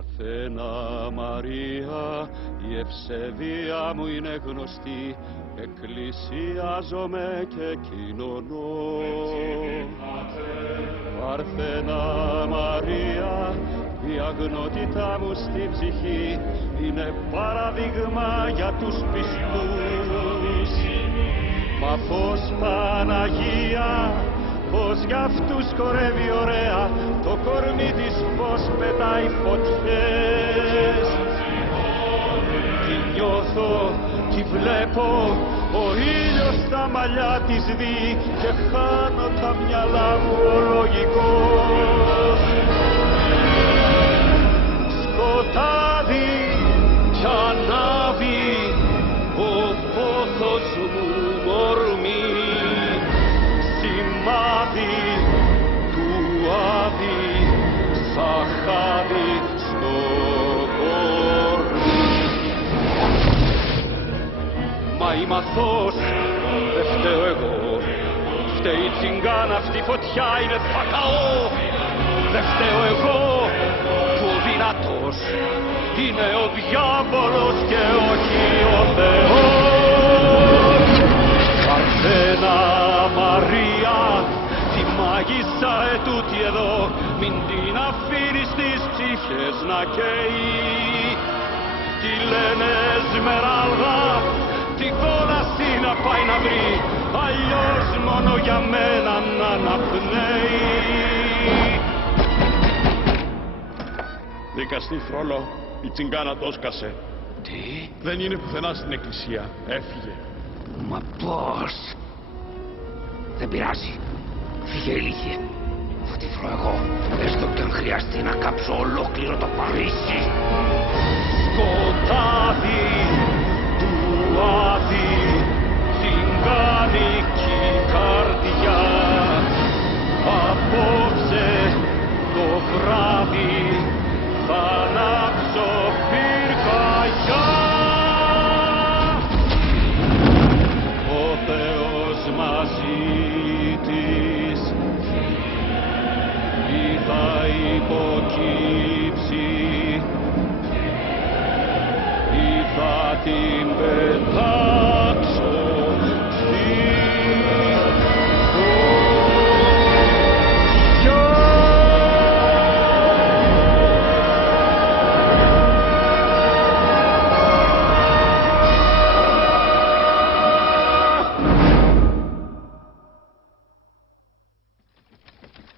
Παρθένα Μαρία, η ευσεβία μου είναι γνωστή, εκκλησιάζομαι και κοινωνώ. Παρθένα Μαρία, η αγνότητα μου στη ψυχή είναι παραδείγμα για τους πιστούς. Μα πως Παναγία, πως για αυτούς χορεύει ωραία, το κορμί της πως πετάει φωτιές. Τη νιώθω, τη βλέπω, ο ήλιος στα μαλλιά της δει και χάνω τα μυαλά μου ο λογικός. Σκοτάδι κι ανάβει ο πόθος μου μορμί, σημάδι του άδει σαν χάδι στο κορμί. Μα είμαι αθώος, δεν φταίω εγώ, φταίει η τσιγκάνα, αυτή η φωτιά είναι θα καώ. Δεν φταίω εγώ που ο δυνατός είναι ο διάβολος και όχι ο Θεός. Παρθένα Μαρία, τη μάγισσα ετούτη εδώ, μην την αφήνεις στις ψυχές να καίει. Τη λένε Σμεράλδα, τη κόλαση να πάει να βρει, αλλιώς μόνο για μένα να αναπνέει. Δικαστή Φρόλο, η τσιγκάνα το σκάσε. Τι? Δεν είναι πουθενά στην εκκλησία. Έφυγε. Μα πώς? Δεν πειράζει. Φύγε ηλίθιε. Θα τη βρω εγώ. Έστω κι αν χρειαστεί να κάψω ολόκληρο το Παρίσι. Σκοτάδι του άδει, τσιγκάνικη καρδιά, απόψε το βράδυ θα ανάψω πυρκαγιά. Ο Θεός μαζί της ή θα υποκύψει ή θα την πετάξει.